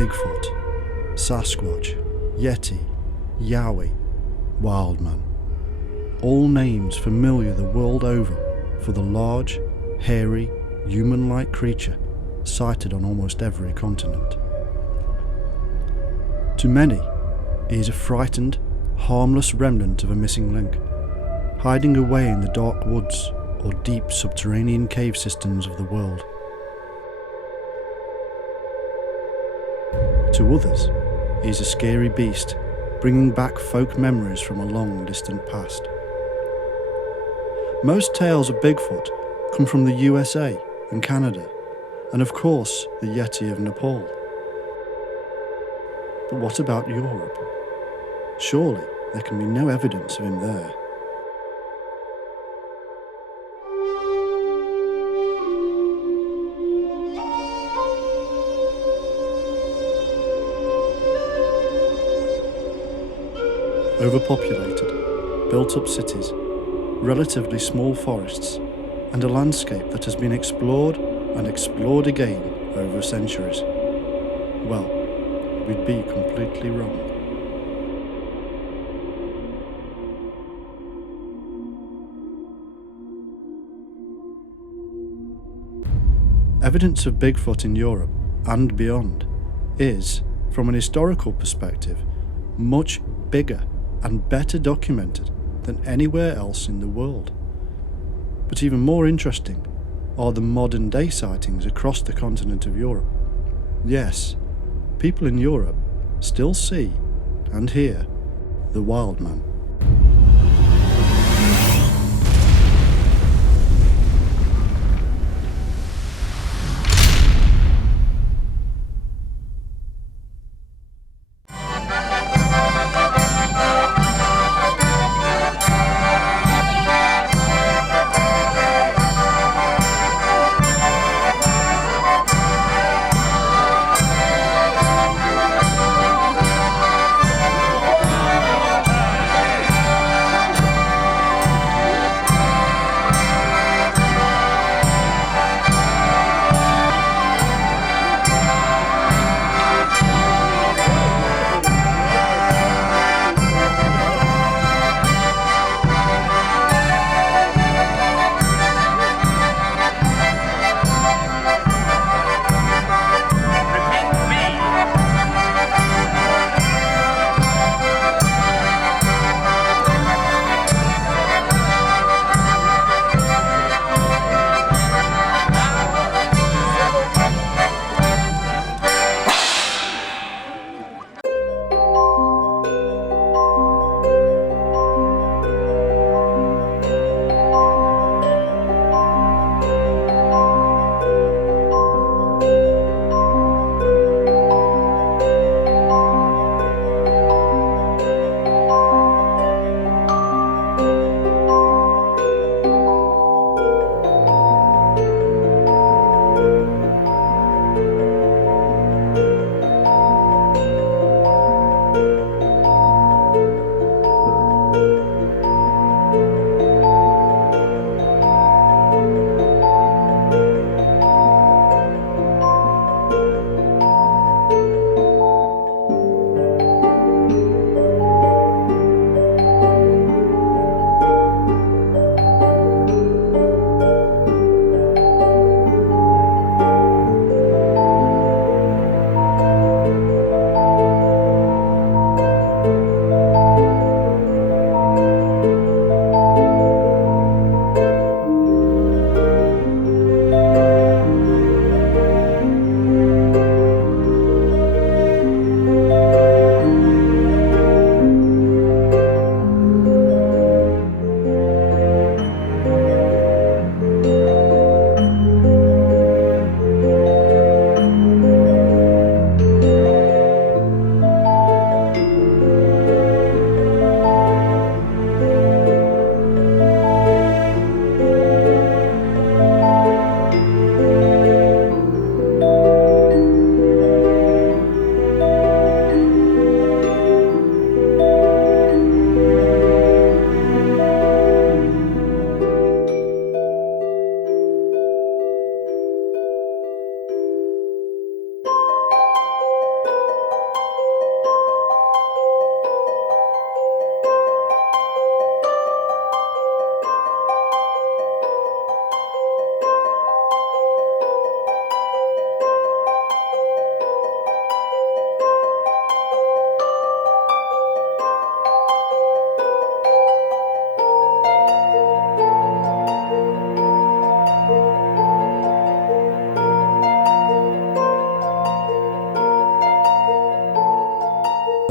Bigfoot, Sasquatch, Yeti, Yowie, Wildman. All names familiar the world over for the large, hairy, human-like creature sighted on almost every continent. To many, he is a frightened, harmless remnant of a missing link, hiding away in the dark woods or deep subterranean cave systems of the world. To others, he is a scary beast, bringing back folk memories from a long distant past. Most tales of Bigfoot come from the USA and Canada, and of course the Yeti of Nepal. But what about Europe? Surely there can be no evidence of him there. Overpopulated, built-up cities, relatively small forests, and a landscape that has been explored and explored again over centuries. Well, we'd be completely wrong. Evidence of Bigfoot in Europe and beyond is, from an historical perspective, much bigger and better documented than anywhere else in the world. But even more interesting are the modern day sightings across the continent of Europe. Yes, people in Europe still see and hear the Wildman.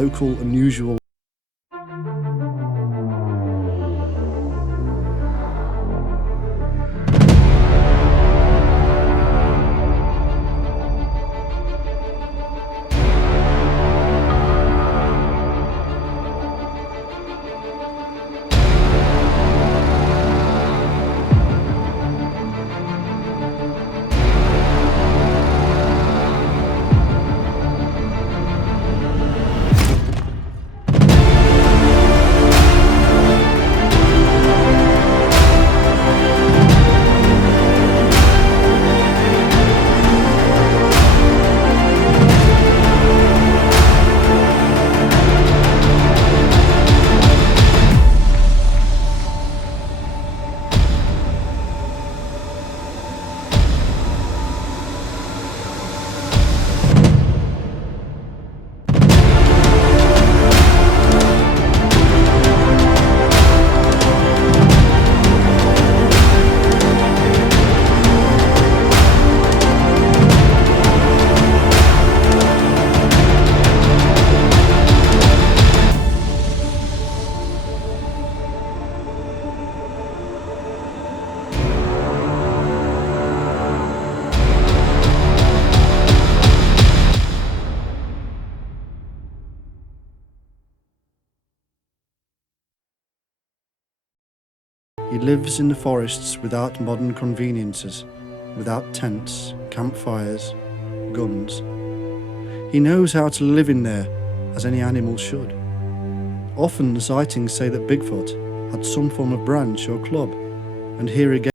local unusual. He lives in the forests without modern conveniences, without tents, campfires, guns. He knows how to live in there, as any animal should. Often the sightings say that Bigfoot had some form of branch or club, and here again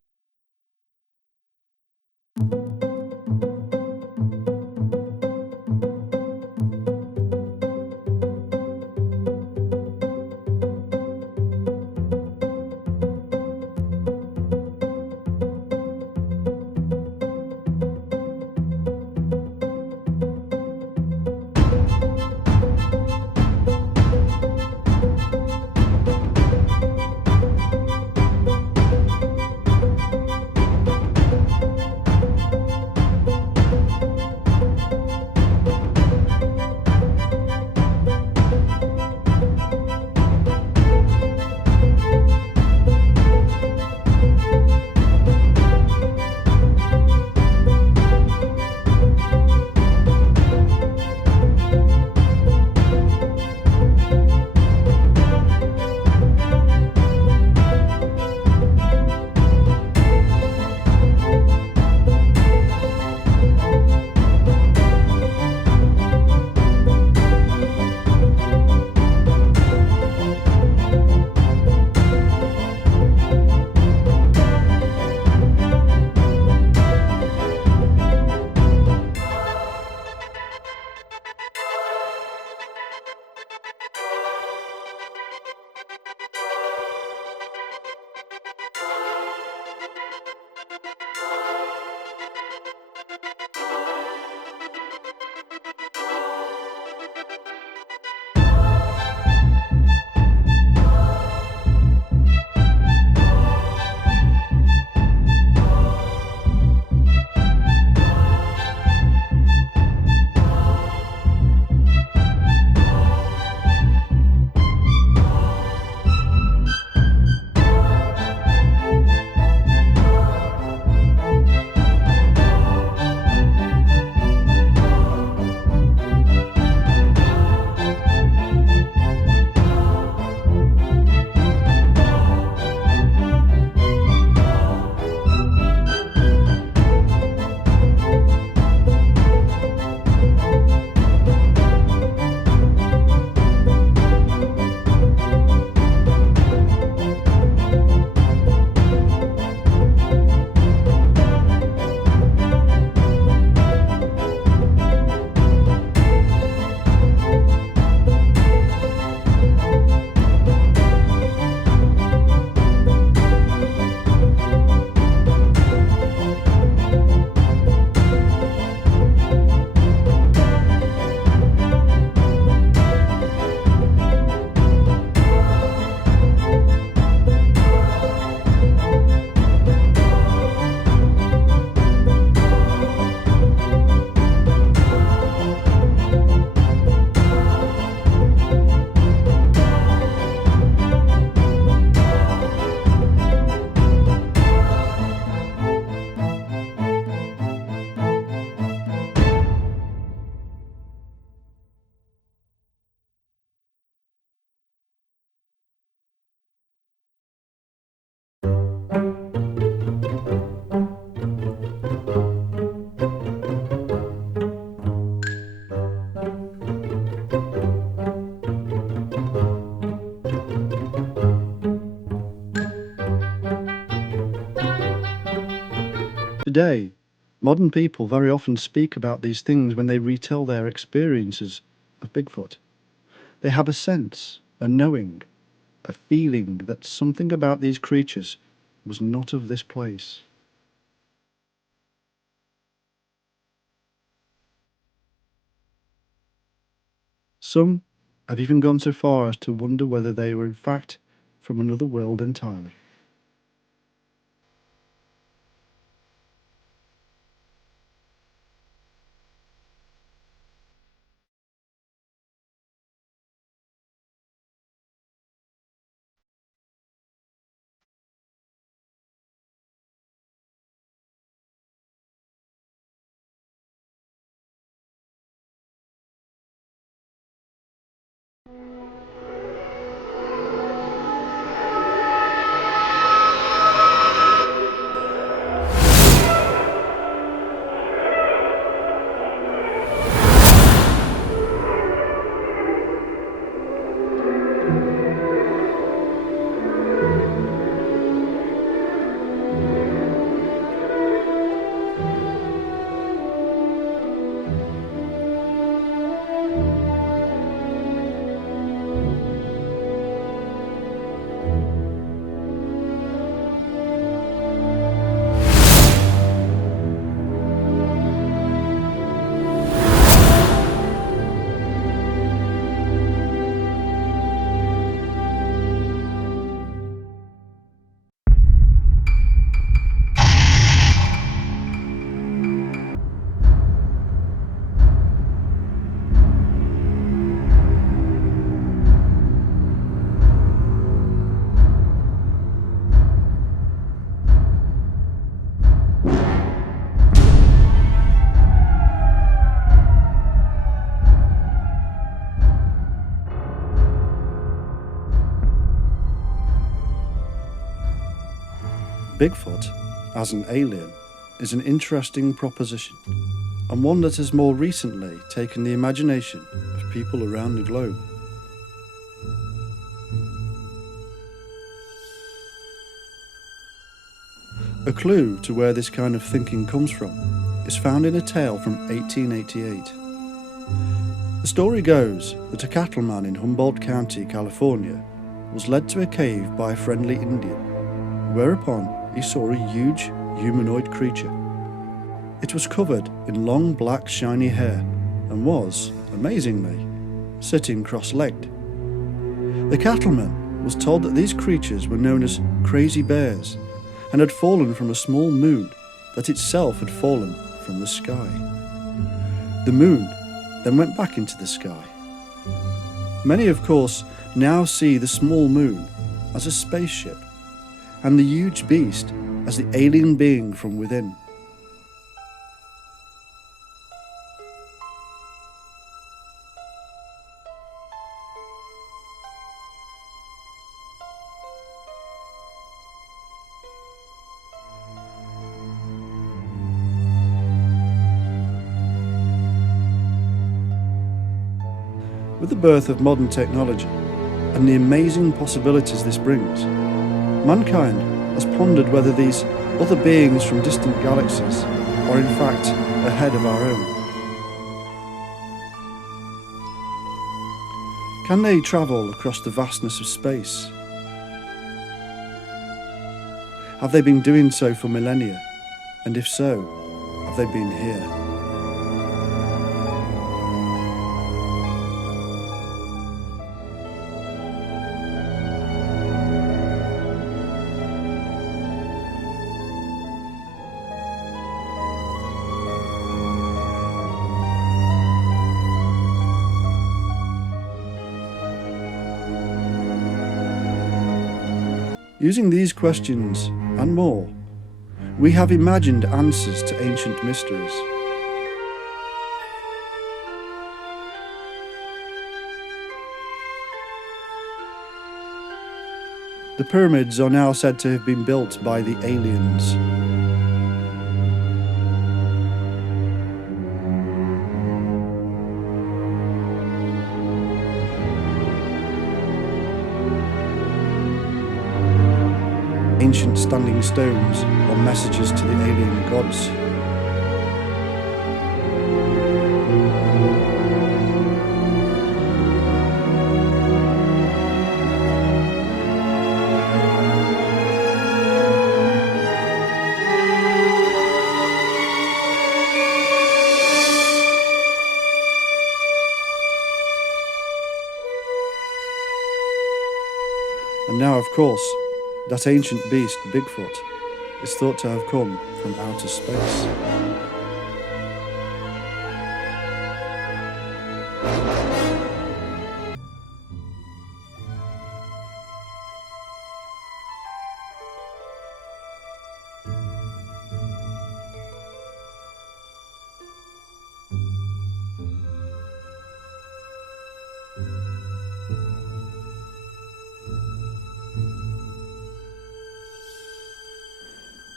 Today, modern people very often speak about these things when they retell their experiences of Bigfoot. They have a sense, a knowing, a feeling that something about these creatures was not of this place. Some have even gone so far as to wonder whether they were in fact from another world entirely. Bigfoot, as an alien, is an interesting proposition, and one that has more recently taken the imagination of people around the globe. A clue to where this kind of thinking comes from is found in a tale from 1888. The story goes that a cattleman in Humboldt County, California, was led to a cave by a friendly Indian, whereupon he saw a huge humanoid creature. It was covered in long black shiny hair and was, amazingly, sitting cross-legged. The cattleman was told that these creatures were known as crazy bears and had fallen from a small moon that itself had fallen from the sky. The moon then went back into the sky. Many, of course, now see the small moon as a spaceship and the huge beast as the alien being from within. With the birth of modern technology and the amazing possibilities this brings, mankind has pondered whether these other beings from distant galaxies are in fact ahead of our own. Can they travel across the vastness of space? Have they been doing so for millennia? And if so, have they been here? Using these questions and more, we have imagined answers to ancient mysteries. The pyramids are now said to have been built by the aliens. ancient standing stones, or messages to the alien gods. And now, of course, that ancient beast, Bigfoot, is thought to have come from outer space.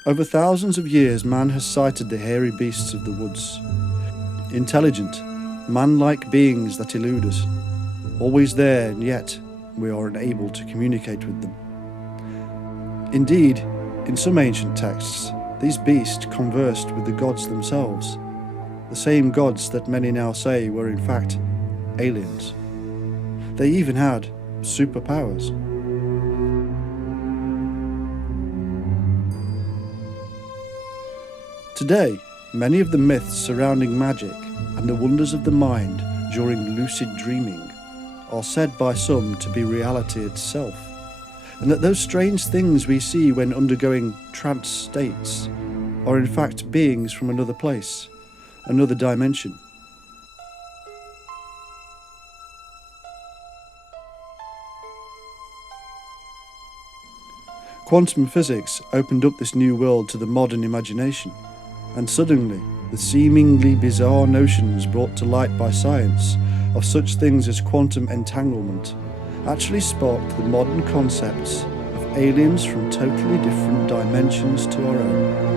Over thousands of years, man has sighted the hairy beasts of the woods. Intelligent, man-like beings that elude us. Always there, and yet we are unable to communicate with them. Indeed, in some ancient texts, these beasts conversed with the gods themselves, the same gods that many now say were in fact aliens. They even had superpowers. Today, many of the myths surrounding magic and the wonders of the mind during lucid dreaming are said by some to be reality itself, and that those strange things we see when undergoing trance states are in fact beings from another place, another dimension. Quantum physics opened up this new world to the modern imagination, and suddenly the seemingly bizarre notions brought to light by science of such things as quantum entanglement actually sparked the modern concepts of aliens from totally different dimensions to our own.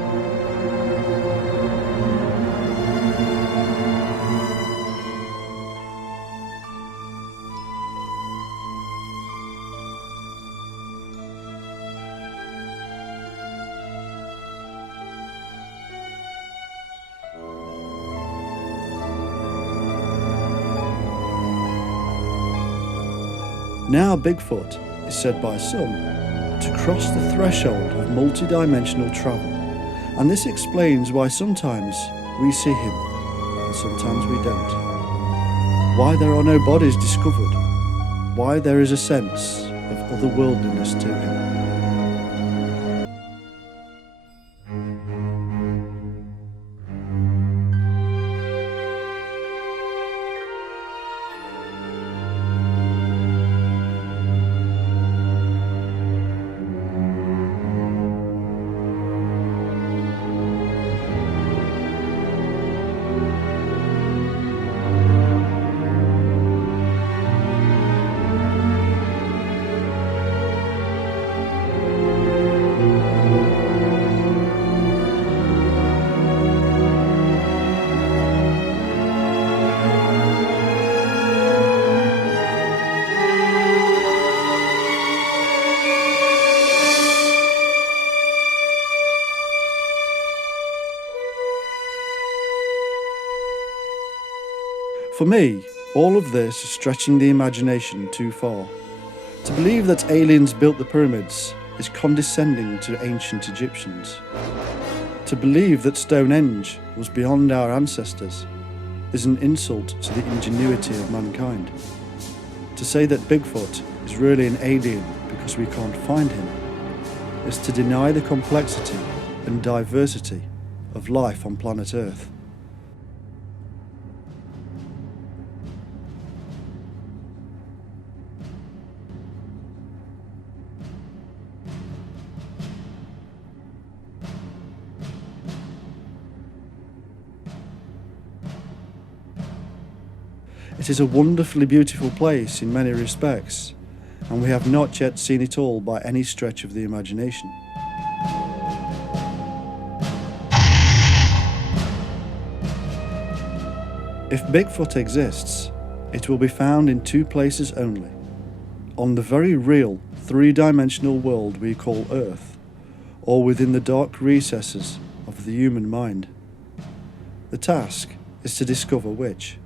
Now Bigfoot is said by some to cross the threshold of multi-dimensional travel, and this explains why sometimes we see him and sometimes we don't. Why there are no bodies discovered, why there is a sense of otherworldliness to him. For me, all of this is stretching the imagination too far. To believe that aliens built the pyramids is condescending to ancient Egyptians. To believe that Stonehenge was beyond our ancestors is an insult to the ingenuity of mankind. To say that Bigfoot is really an alien because we can't find him is to deny the complexity and diversity of life on planet Earth. It is a wonderfully beautiful place in many respects, and we have not yet seen it all by any stretch of the imagination. If Bigfoot exists, it will be found in two places only: on the very real three-dimensional world we call Earth, or within the dark recesses of the human mind. The task is to discover which.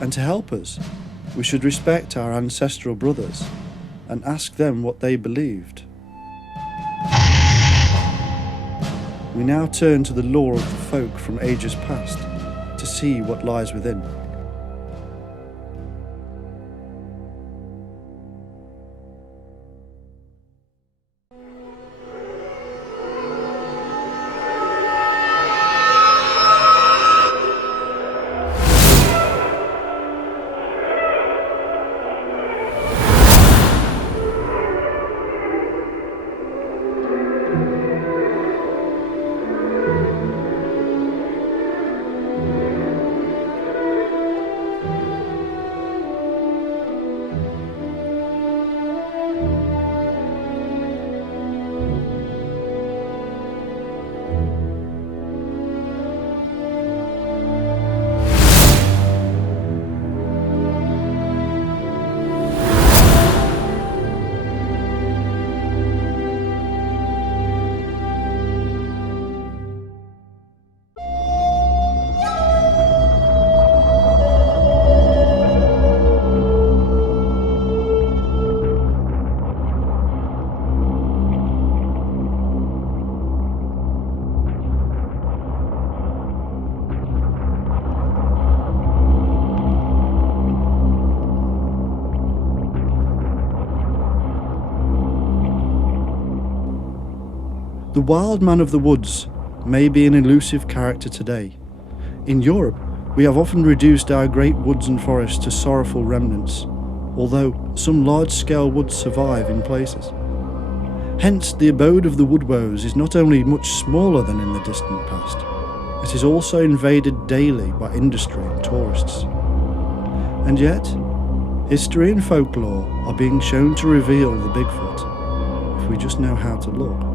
And to help us, we should respect our ancestral brothers and ask them what they believed. We now turn to the lore of the folk from ages past to see what lies within. The wild man of the woods may be an elusive character today. In Europe, we have often reduced our great woods and forests to sorrowful remnants, although some large-scale woods survive in places. Hence, the abode of the woodwoes is not only much smaller than in the distant past, it is also invaded daily by industry and tourists. And yet, history and folklore are being shown to reveal the Bigfoot, if we just know how to look.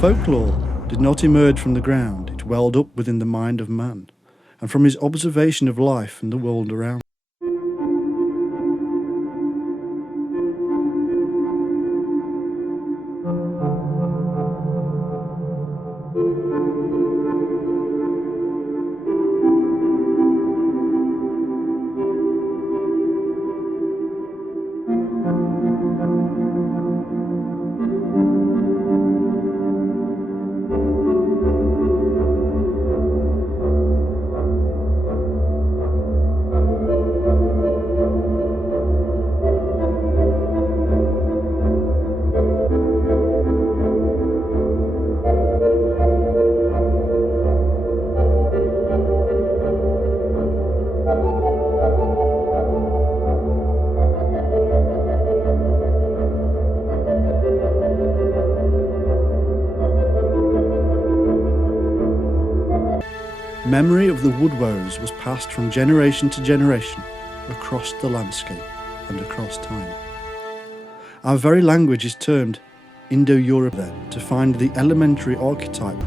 Folklore did not emerge from the ground, it welled up within the mind of man, and from his observation of life and the world around. Memory of the woodwoes was passed from generation to generation across the landscape and across time. Our very language is termed Indo-Europe then to find the elementary archetype.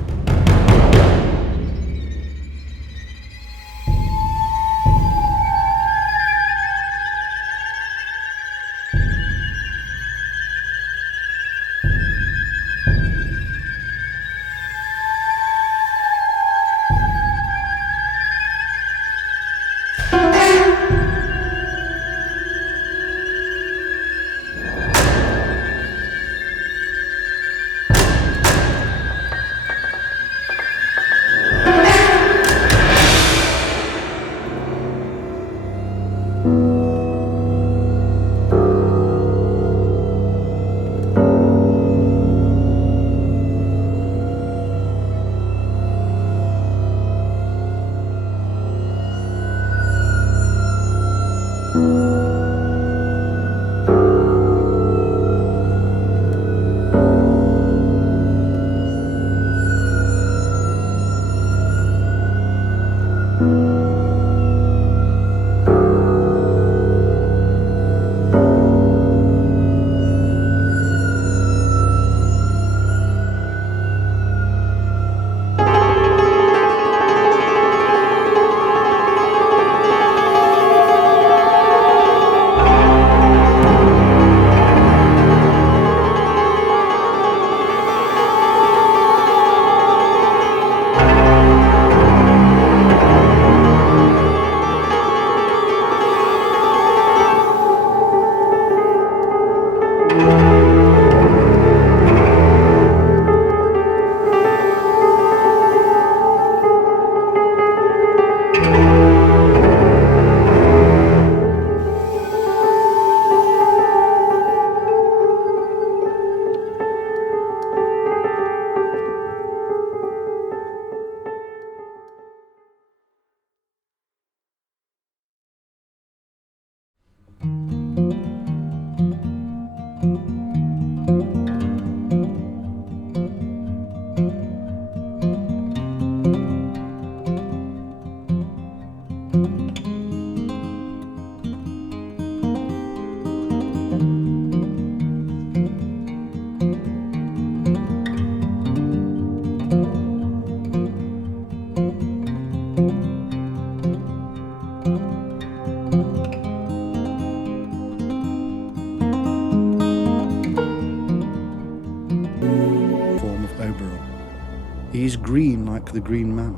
He is green like the Green Man.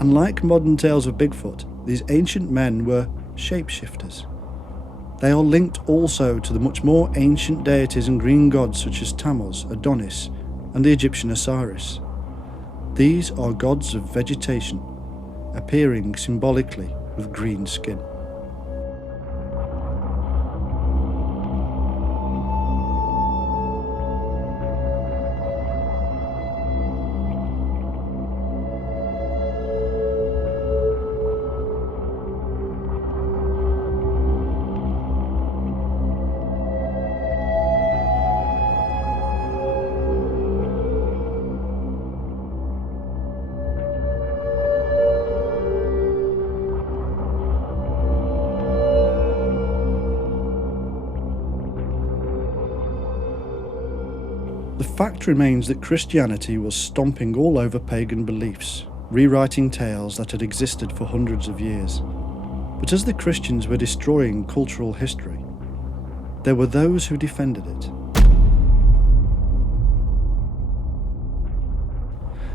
And like modern tales of Bigfoot, these ancient men were shapeshifters. They are linked also to the much more ancient deities and green gods such as Tammuz, Adonis, and the Egyptian Osiris. These are gods of vegetation, appearing symbolically with green skin. The fact remains that Christianity was stomping all over pagan beliefs, rewriting tales that had existed for hundreds of years. But as the Christians were destroying cultural history, there were those who defended it.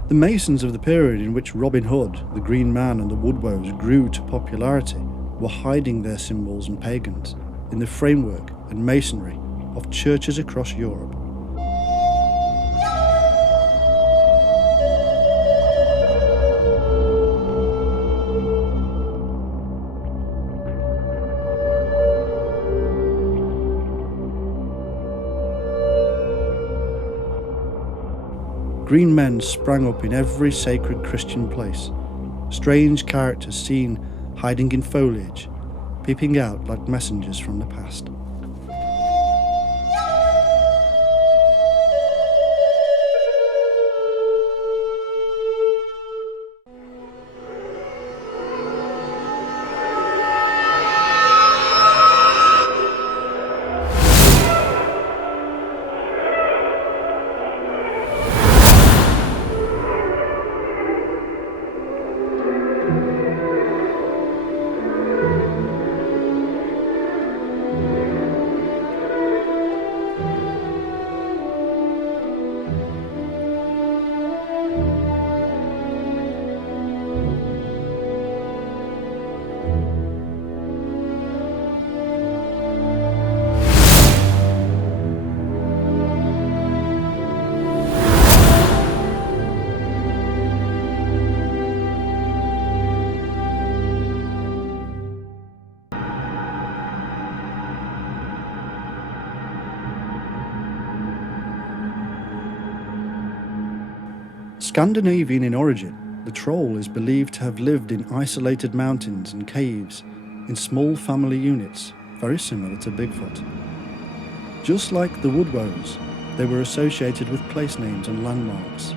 The Masons of the period in which Robin Hood, the Green Man and the Woodwoes grew to popularity were hiding their symbols and pagans in the framework and masonry of churches across Europe. Green men sprang up in every sacred Christian place, strange characters seen hiding in foliage, peeping out like messengers from the past. Scandinavian in origin, the troll is believed to have lived in isolated mountains and caves in small family units, very similar to Bigfoot. Just like the Woodwoes, they were associated with place names and landmarks.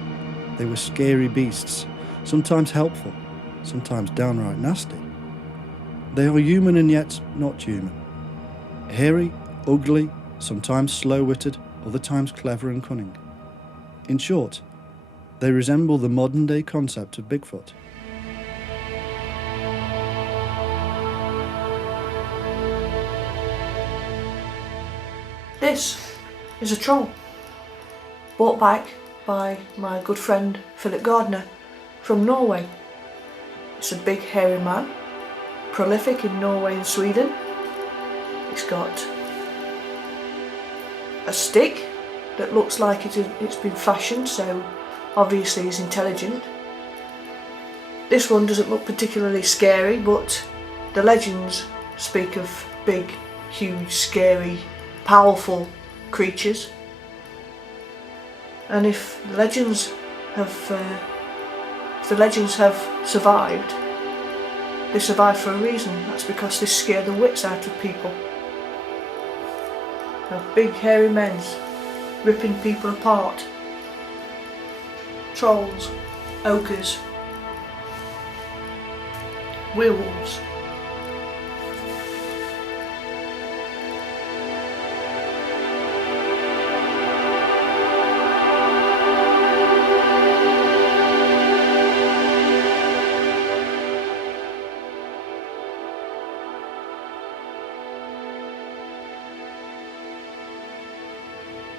They were scary beasts, sometimes helpful, sometimes downright nasty. They are human and yet not human. Hairy, ugly, sometimes slow-witted, other times clever and cunning. In short, they resemble the modern-day concept of Bigfoot. This is a troll, brought back by my good friend Philip Gardner from Norway. It's a big hairy man, prolific in Norway and Sweden. It's got a stick that looks like it's been fashioned, so obviously he's intelligent. This one doesn't look particularly scary, but the legends speak of big, huge, scary, powerful creatures. And if the legends have survived, they survived for a reason. That's because they scare the wits out of people. Now, big hairy men ripping people apart. Trolls, ogres, werewolves.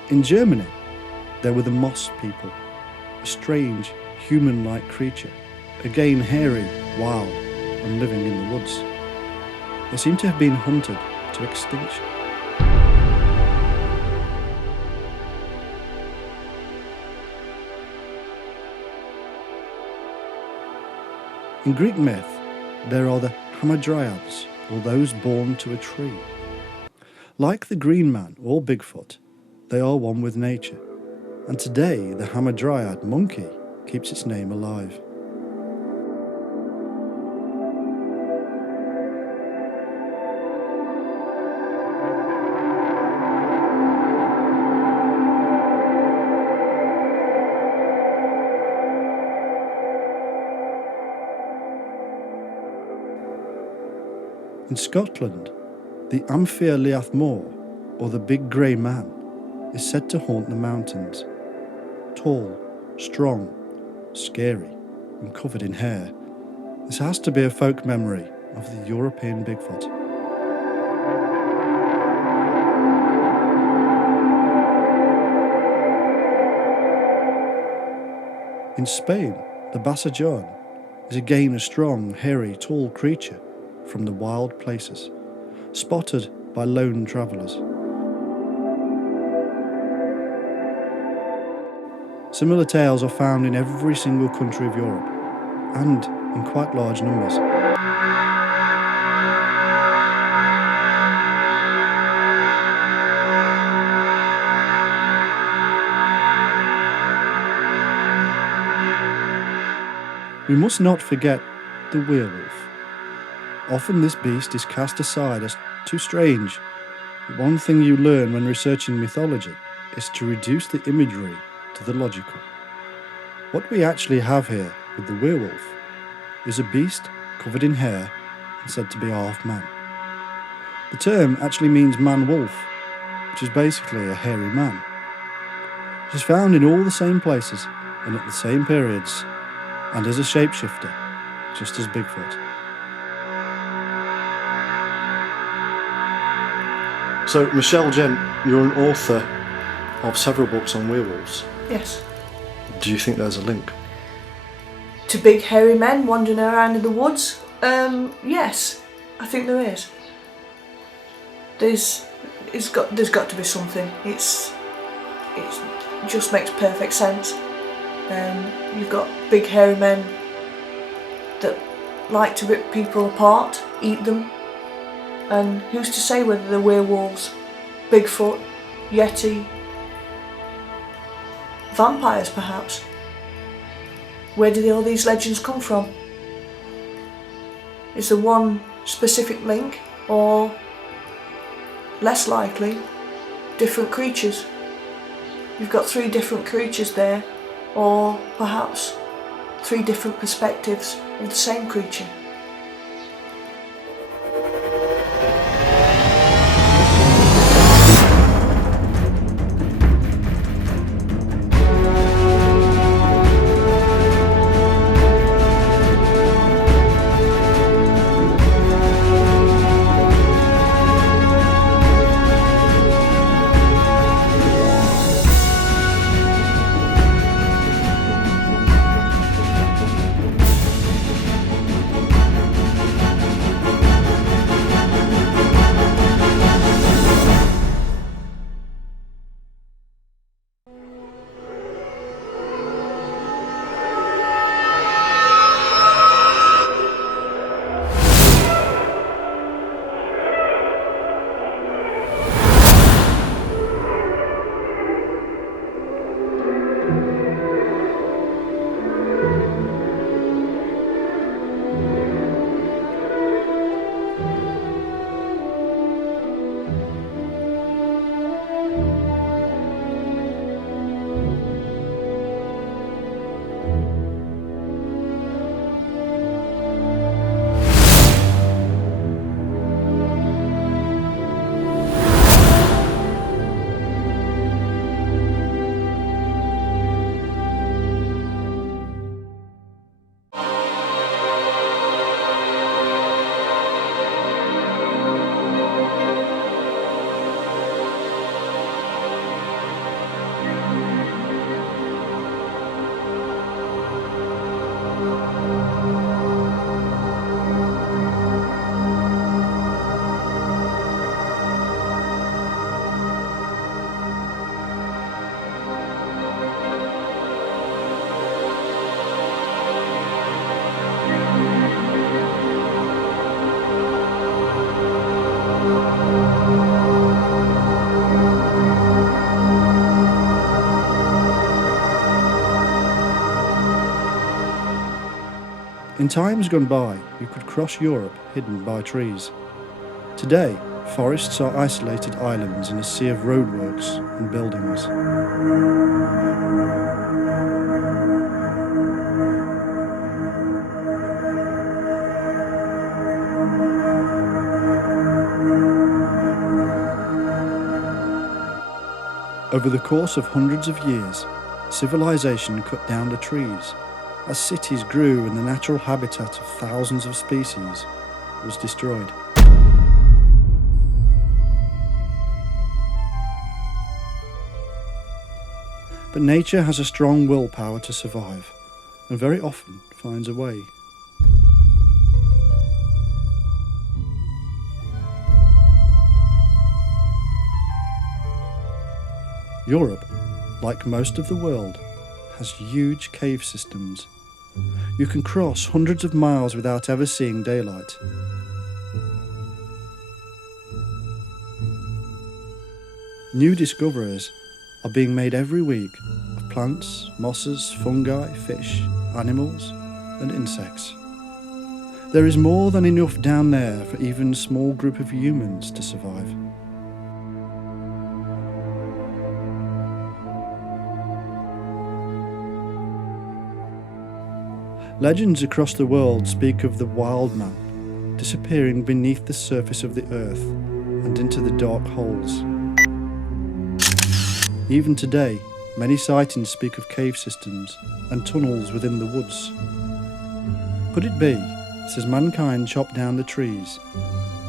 In Germany, there were the Moss people. a strange, human-like creature, again hairy, wild, and living in the woods. They seem to have been hunted to extinction. In Greek myth, there are the hamadryads, or those born to a tree. Like the Green Man or Bigfoot, they are one with nature, and today the hamadryad monkey keeps its name alive. In Scotland, the Amphiar Liath Mór, or the Big Grey Man, is said to haunt the mountains. Tall, strong, scary, and covered in hair, this has to be a folk memory of the European Bigfoot. In Spain, the Basajon is again a strong, hairy, tall creature from the wild places, spotted by lone travellers. Similar tales are found in every single country of Europe, and in quite large numbers. We must not forget the werewolf. Often this beast is cast aside as too strange. One thing you learn when researching mythology is to reduce the imagery to the logical. What we actually have here with the werewolf is a beast covered in hair and said to be half man. The term actually means man-wolf, which is basically a hairy man. It is found in all the same places and at the same periods, and is a shapeshifter, just as Bigfoot. So, Michelle Gent, you're an author of several books on werewolves. Yes. Do you think there's a link? To big hairy men wandering around in the woods? Yes, I think there is. There's got to be something. It just makes perfect sense. You've got big hairy men that like to rip people apart, eat them, and who's to say whether they're werewolves, Bigfoot, Yeti, vampires perhaps? Where do all these legends come from? Is there one specific link, or less likely, different creatures? You've got 3 different creatures there, or perhaps 3 different perspectives of the same creature. In times gone by, you could cross Europe hidden by trees. Today, forests are isolated islands in a sea of roadworks and buildings. Over the course of hundreds of years, civilization cut down the trees as cities grew and the natural habitat of thousands of species was destroyed. But nature has a strong willpower to survive, and very often finds a way. Europe, like most of the world, has huge cave systems. You can cross hundreds of miles without ever seeing daylight. New discoveries are being made every week of plants, mosses, fungi, fish, animals, and insects. There is more than enough down there for even a small group of humans to survive. Legends across the world speak of the Wildman disappearing beneath the surface of the earth and into the dark holes. Even today, many sightings speak of cave systems and tunnels within the woods. Could it be that as mankind chopped down the trees,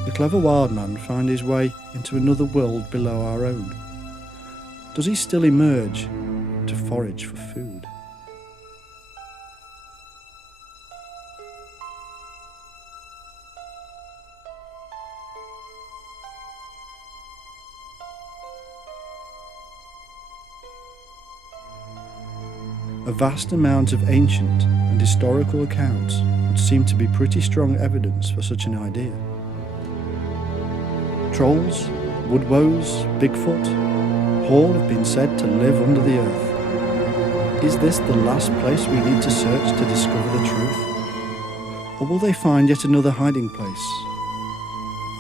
the clever Wildman found his way into another world below our own? Does he still emerge to forage for food? A vast amount of ancient and historical accounts would seem to be pretty strong evidence for such an idea. Trolls, woodwows, Bigfoot, all have been said to live under the earth. Is this the last place we need to search to discover the truth? Or will they find yet another hiding place?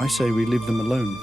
I say we leave them alone.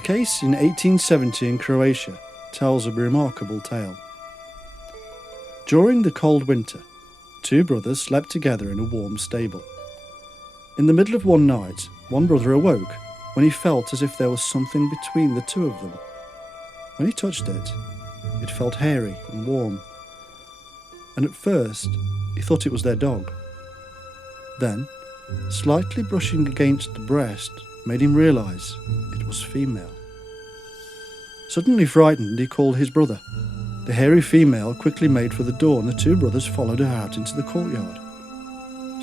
A case in 1870 in Croatia tells a remarkable tale. During the cold winter, two brothers slept together in a warm stable. In the middle of one night, one brother awoke when he felt as if there was something between the two of them. When he touched it, it felt hairy and warm, and at first he thought it was their dog. Then, slightly brushing against the breast made him realise it was female. Suddenly frightened, he called his brother. The hairy female quickly made for the door, and the two brothers followed her out into the courtyard.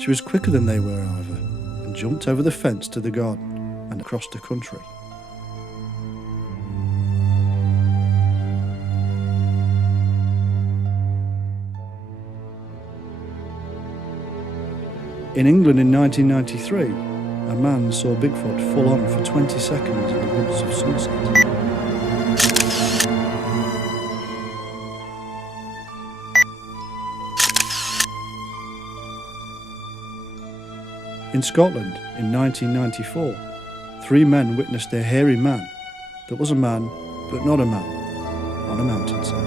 She was quicker than they were, however, and jumped over the fence to the garden and across the country. In England in 1993, a man saw Bigfoot full on for 20 seconds in the woods of Somerset. In Scotland in 1994, 3 men witnessed a hairy man that was a man but not a man on a mountainside.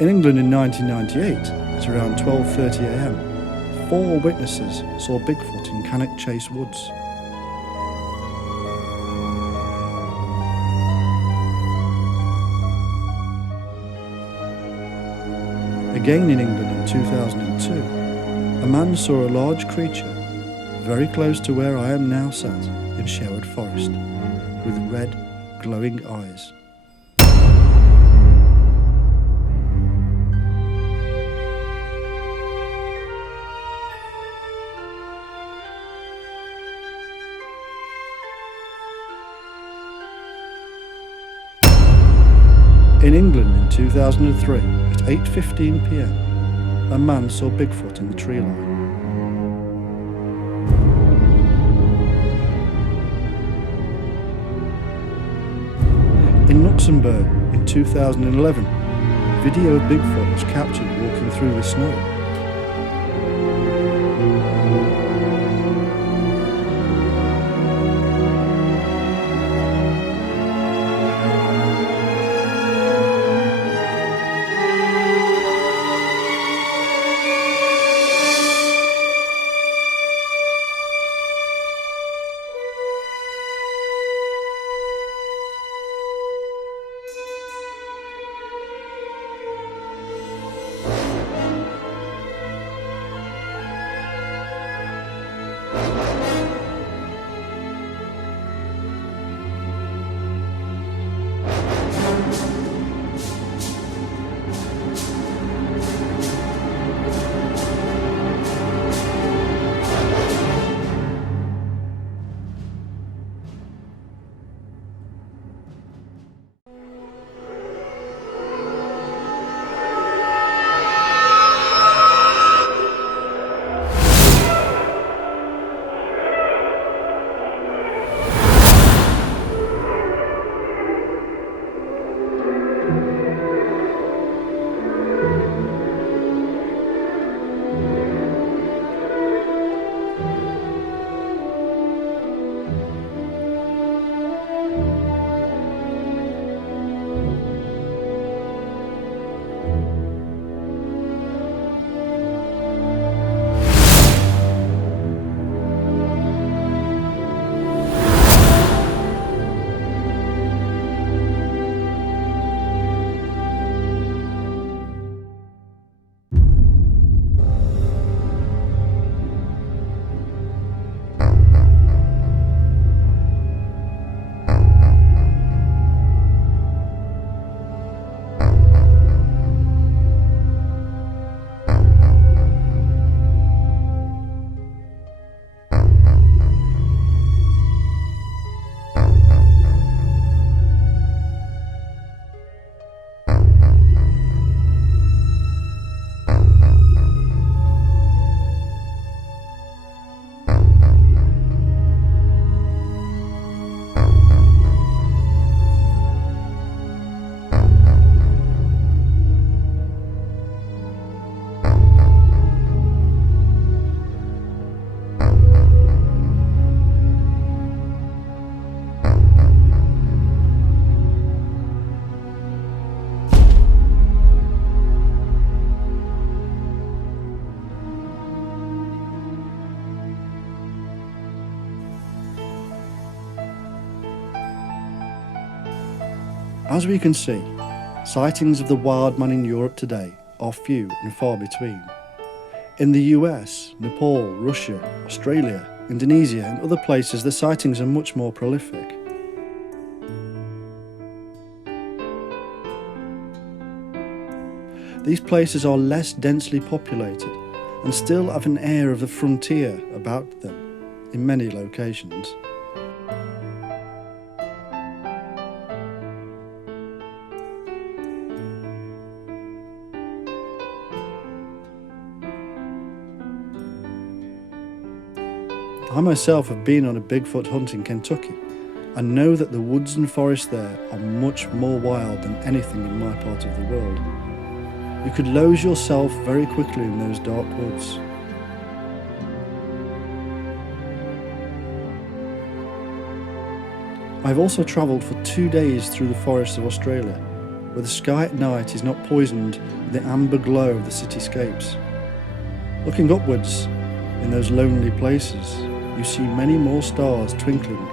In England in 1998, at around 12:30 a.m, 4 witnesses saw Bigfoot in Cannock Chase Woods. Again in England in 2002, a man saw a large creature very close to where I am now sat in Sherwood Forest, with red, glowing eyes. In England in 2003, at 8:15 p.m, a man saw Bigfoot in the tree line. In Luxembourg in 2011, video of Bigfoot was captured walking through the snow. As we can see, sightings of the Wildman in Europe today are few and far between, In the US, Nepal, Russia, Australia, Indonesia and other places, the sightings are much more prolific. These places are less densely populated and still have an air of the frontier about them in many locations. I myself have been on a Bigfoot hunt in Kentucky and know that the woods and forests there are much more wild than anything in my part of the world. You could lose yourself very quickly in those dark woods. I've also travelled for 2 days through the forests of Australia, where the sky at night is not poisoned with the amber glow of the cityscapes. Looking upwards in those lonely places, you see many more stars twinkling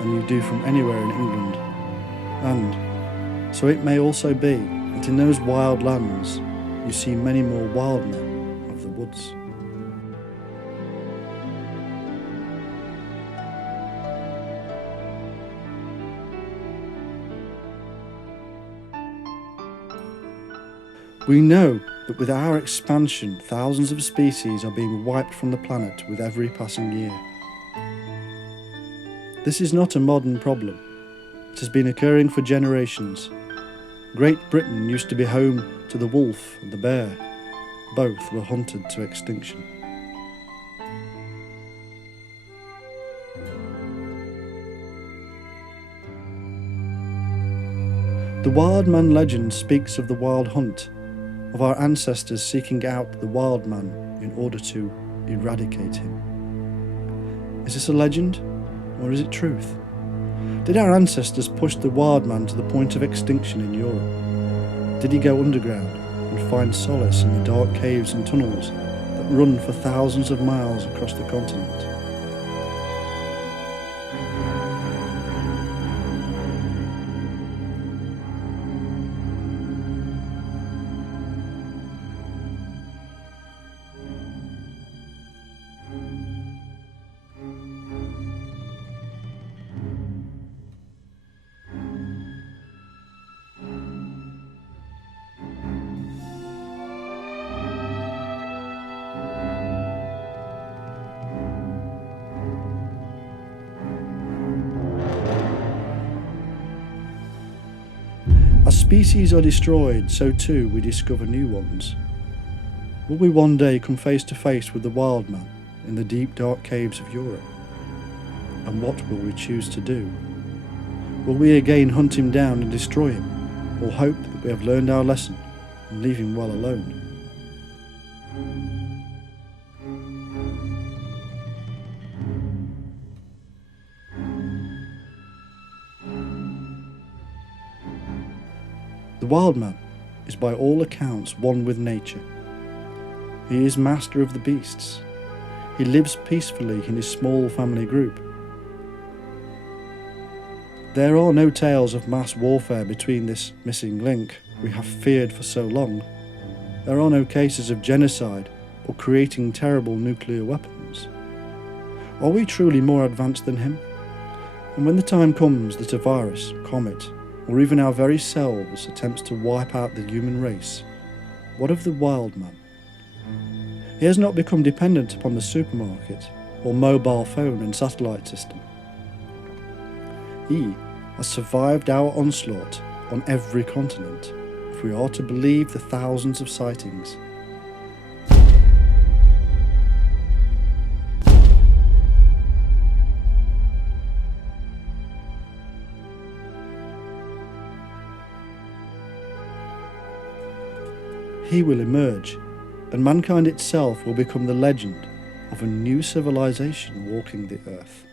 than you do from anywhere in England. And so it may also be that in those wild lands you see many more wild men of the woods. We know that with our expansion, thousands of species are being wiped from the planet with every passing year. This is not a modern problem. It has been occurring for generations. Great Britain used to be home to the wolf and the bear. Both were hunted to extinction. The Wildman legend speaks of the wild hunt, of our ancestors seeking out the wild man in order to eradicate him. Is this a legend, or is it truth? Did our ancestors push the wild man to the point of extinction in Europe? Did he go underground and find solace in the dark caves and tunnels that run for thousands of miles across the continent? As species are destroyed, so too we discover new ones. Will we one day come face to face with the wild man in the deep dark caves of Europe? And what will we choose to do? Will we again hunt him down and destroy him, or hope that we have learned our lesson and leave him well alone? The wild man is by all accounts one with nature. He is master of the beasts. He lives peacefully in his small family group. There are no tales of mass warfare between this missing link we have feared for so long. There are no cases of genocide or creating terrible nuclear weapons. Are we truly more advanced than him? And when the time comes that a virus, comet, or even our very selves attempts to wipe out the human race, what of the wild man? He has not become dependent upon the supermarket or mobile phone and satellite system. He has survived our onslaught on every continent, if we are to believe the thousands of sightings. He will emerge, and mankind itself will become the legend of a new civilization walking the earth.